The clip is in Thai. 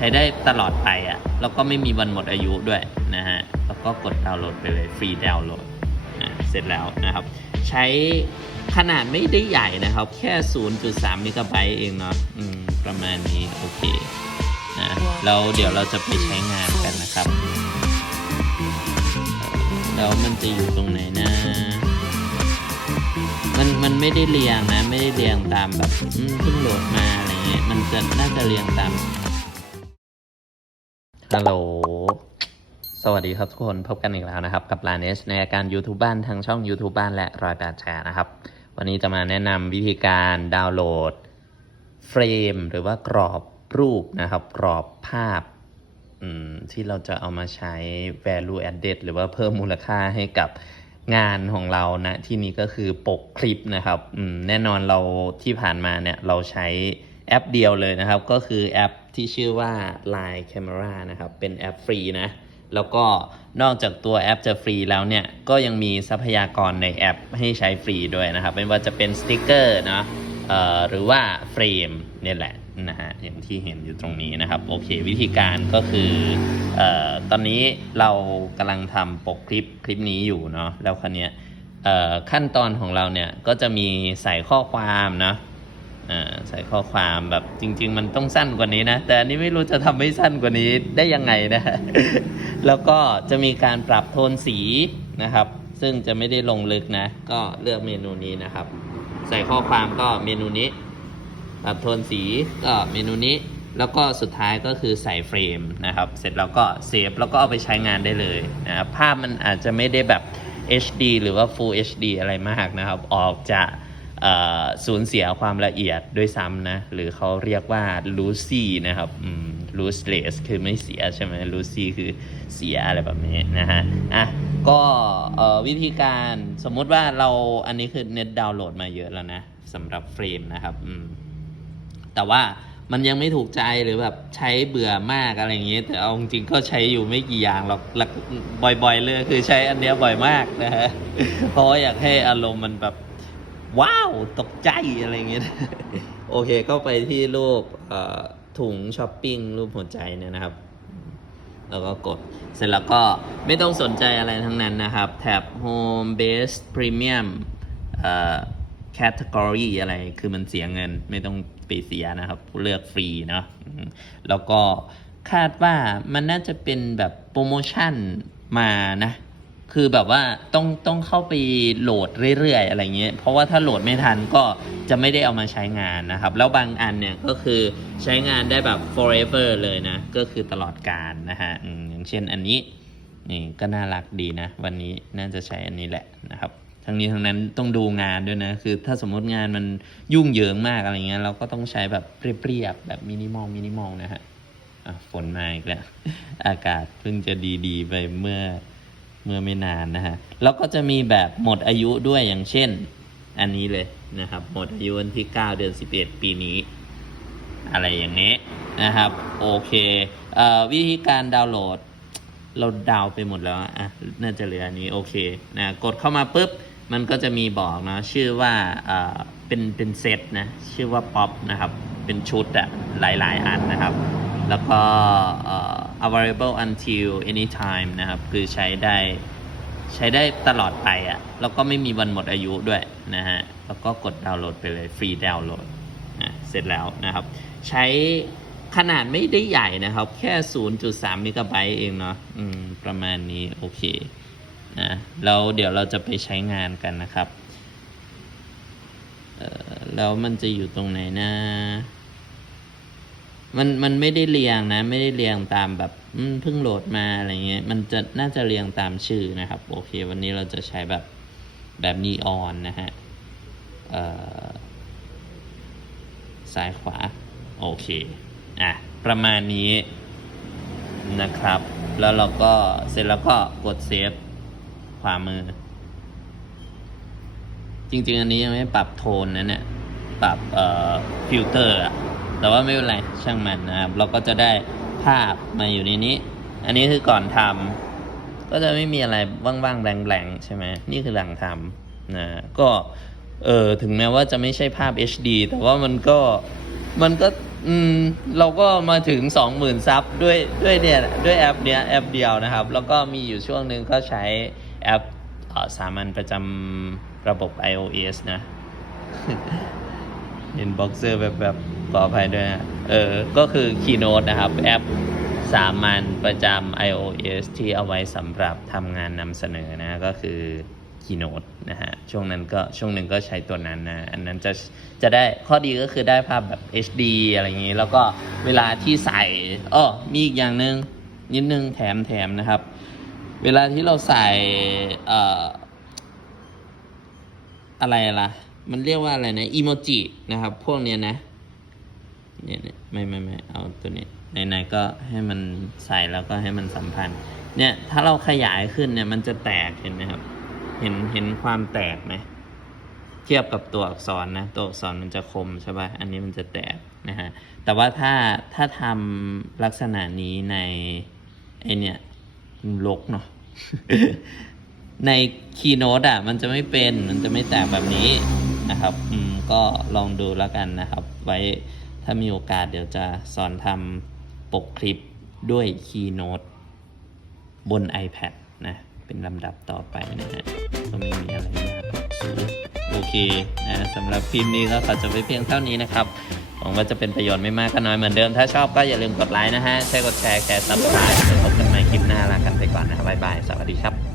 ใช้ได้ตลอดไปอะ่ะ แล้วก็ไม่มีวันหมดอายุด้วยนะฮะ แล้วก็กดดาวน์โหลดไปเลยฟรีดาวน์โหลดนะเสร็จแล้วนะครับ ใช้ขนาดไม่ได้ใหญ่นะครับ แค่ 0.3มิกะไบต์เองเนาะประมาณนี้ โอเคนะแล้วเดี๋ยวเราจะไปใช้งานกันนะครับ แล้วมันจะอยู่ตรงไหนนะมันมันไม่ได้เรียงนะ ไม่ได้เรียงตามแบบเพิ่งโหลดมาอะไรเงี้ยมันจะน่าจะเรียงตาม ฮัลโหล สวัสดีครับทุกคน พบกันอีกแล้วนะครับ กับลานเนสในรายการ YouTube บ้านทางช่อง YouTube บ้านและรอยแปดแชร์นะครับ วันนี้จะมาแนะนำวิธีการดาวน์โหลดเฟรม หรือว่ากรอบรูปนะครับ กรอบภาพที่เราจะเอามาใช้ value added หรือว่าเพิ่มมูลค่าให้กับงานของเรานะ ที่นี้ก็คือปกคลิปนะครับแน่นอนเราที่ผ่านมาเนี่ยเราใช้แอปเดียวเลยนะครับ ก็คือแอป ที่ชื่อว่า Line Camera นะครับ เป็นแอปฟรีนะ แล้วก็นอกจากตัวแอปจะฟรีแล้วเนี่ย ก็ยังมีทรัพยากรในแอปให้ใช้ฟรีด้วยนะครับ ไม่ว่าจะเป็นสติกเกอร์เนาะเอ่อหรือว่าเฟรมเนี่ยแหละนะฮะอย่างที่เห็นอยู่ตรงนี้นะครับ โอเควิธีการก็คือเอ่อตอนนี้เรากำลังทำปกคลิปคลิปนี้อยู่เนาะแล้วคันนี้ยเอ่อขั้นตอนของเราเนี่ยก็จะมีใส่ข้อความเนาะ ใส่ข้อความแบบจริง ๆ มันต้องสั้นกว่านี้นะ แต่อันนี้ไม่รู้จะทำให้สั้นกว่านี้ได้ยังไงนะ แล้วก็จะมีการปรับโทนสีนะครับ ซึ่งจะไม่ได้ลงลึกนะ ก็เลือกเมนูนี้นะครับ ใส่ข้อความก็เมนูนี้ ปรับโทนสีก็เมนูนี้ แล้วก็สุดท้ายก็คือใส่เฟรมนะครับ เสร็จแล้วก็เซฟแล้วก็เอาไปใช้งานได้เลยนะครับภาพมันอาจจะไม่ได้แบบ HD หรือว่า Full HD อะไรมากนะครับ ออกจะ สูญเสียความละเอียดด้วยซ้ำนะ หรือเขาเรียกว่า loosey นะครับ lossless คือไม่เสียใช่ไหม loosey คือเสียอะไรแบบนี้นะฮะ อะ ก็วิธีการสมมติว่าเราอันนี้คือเน็ตดาวน์โหลดมาเยอะแล้วนะสำหรับเฟรมนะครับแต่ว่ามันยังไม่ถูกใจหรือแบบใช้เบื่อมากอะไรอย่างเงี้ยแต่เอาจริงก็ใช้อยู่ไม่กี่อย่างหรอกบ่อยๆเลยคือใช้อันเนี้ยบ่อยมากนะฮะเพราะอยากให้อารมณ์มันแบบ ว้าว ตกใจอะไรเงี้ยโอเคก็ไปที่รูปถุงช้อปปิ้งรูปหัวใจเนี่ยนะครับ แล้วก็กด เสร็จแล้วก็ไม่ต้องสนใจอะไรทั้งนั้นนะครับ แท็บ Home Base Premium Category อะไรคือมันเสียเงิน ไม่ต้องไปเสียนะครับ เลือกฟรีเนาะแล้วก็คาดว่ามันน่าจะเป็นแบบโปรโมชั่นมานะ คือแบบว่าต้องต้องเข้าไปโหลดเรื่อยๆ อะไรเงี้ยเพราะว่าถ้าโหลดไม่ทันก็จะไม่ได้เอามาใช้งานนะครับ แล้วบางอันเนี่ยก็คือใช้งานได้แบบ forever เลยนะ ก็คือตลอดการนะฮะอย่างเช่นอันนี้นี่ก็น่ารักดีนะ วันนี้น่าจะใช้อันนี้แหละนะครับทั้งนี้ทั้งนั้นต้องดูงานด้วยนะ คือถ้าสมมติงานมันยุ่งเหยิงมากอะไรเงี้ยเราก็ต้องใช้แบบเรียบๆแบบมินิมอลมินิมอลนะฮะอะฝนมาอีกแล้ว อากาศเพิ่งจะดีๆ ไปเมื่อ เมื่อไม่นานนะฮะแล้วก็จะมีแบบหมดอายุด้วยอย่างเช่น อันนี้เลยนะครับ หมดอายุวันที่ 9 เดือน 11 ปีนี้ อะไรอย่างนี้นะครับ โอเคเอ่อวิธีการดาวน์โหลด เราดาวไปหมดแล้วอะอะน่าจะเหลืออันนี้โอเคนะกดเข้ามาปุ๊บ มันก็จะมีบอกนะชื่อว่าเอ่อเป็นเป็นเซตนะชื่อว่าป๊อปนะครับ เป็นชุดอะหลาย ๆ อันนะครับ แล้วก็เอ่อ available until anytime นะครับ คือใช้ได้ใช้ได้ตลอดไปอะ่ะ แล้วก็ไม่มีวันหมดอายุด้วยนะฮะ แล้วก็กดดาวน์โหลดไปเลยฟรีดาวน์โหลดนะเสร็จแล้วนะครับ ใช้ขนาดไม่ได้ใหญ่นะครับ แค่ 0.3มิกะไบต์เองเนาะประมาณนี้ โอเคนะแล้วเดี๋ยวเราจะไปใช้งานกันนะครับแล้วมันจะอยู่ตรงไหนนะ มันมันไม่ได้เรียงนะ ไม่ได้เรียงตามแบบเพิ่งโหลดมาอะไรเงี้ยมันจะน่าจะเรียงตามชื่อนะครับ โอเค วันนี้เราจะใช้แบบแบบนีออนนะฮะซ้ายขวา โอเค อะ ประมาณนี้นะครับ แล้วเราก็เสร็จแล้วก็กดเซฟขวามือ จริง ๆ อันนี้ยังไม่ปรับโทนนะเนี่ย ปรับเอ่อฟิลเตอร์อะ แต่ว่าไม่เป็นไรช่างมันนะครับ เราก็จะได้ภาพมาอยู่ในนี้ อันนี้คือก่อนทำก็จะไม่มีอะไรว่างๆแบงๆใช่ไหมนี่คือหลังทำนะก็เออถึงแม้ว่าจะไม่ใช่ภาพ HD แต่ว่ามันก็มันก็อืมเราก็มาถึงสองหมื่นซับด้วยด้วยเนี่ยด้วยแอปเนี้ยแอปเดียวนะครับ แล้วก็มีอยู่ช่วงหนึ่งก็ใช้แอปออสามัญประจำระบบ iOS นะ เห็นบ็อกเซอร์แบบแบบขออภัยด้วยนะเออ ก็คือ Keynote นะครับ แอปสามัญประจำ iOS ที่เอาไว้สำหรับทำงานนำเสนอนะ ก็คือ Keynote นะฮะ ช่วงนั้นก็ช่วงหนึ่งก็ใช้ตัวนั้นนะ อันนั้นจะจะได้ข้อดีก็คือได้ภาพแบบ HD อะไรอย่างนี้ แล้วก็เวลาที่ใส่อ้อมีอีกอย่างหนึ่งนิดนึงแถมแถมนะครับ เวลาที่เราใส่เอ่ออะไรล่ะ มันเรียกว่าอะไรนะอีโมจินะครับ พวกเนี้ยนะเนี่ยไม่ไม่ไม่เอาตัวนี้ไหนๆก็ให้มันใส่แล้วก็ให้มันสัมพันธ์ เนี่ยถ้าเราขยายขึ้นเนี่ยมันจะแตกเห็นไหมครับ เห็นเห็นความแตกไหมเทียบกับตัวอักษรนะตัวอักษรมันจะคมใช่ป่ะอันนี้มันจะแตกนะฮะแต่ว่าถ้าถ้าทำลักษณะนี้ในไอเนี่ยลกเนาะในคีโนดอะมันจะไม่เป็นมันจะไม่แตกแบบนี้ นะครับอืมก็ลองดูแล้วกันนะครับ ไว้ถ้ามีโอกาสเดี๋ยวจะสอนทำปกคลิปด้วยคีโนดบน iPad นะ เป็นลำดับต่อไปนะฮะก็ไม่มีอะไรยากสูโอเคนะสำหรับคลิปนี้ก็ขอจบไวเพียงเท่านี้นะครับหวังว่าจะเป็นประโยชน์ไม่มากก็น้อยเหมือนเดิม ถ้าชอบก็อย่าลืมกดไลค์นะฮะใช่กดแชร์แชร์ซับสไครต์พบกันใหม่คลิปหน้าลากันไปก่อนนะครับบ๊ายบาย สวัสดีครับ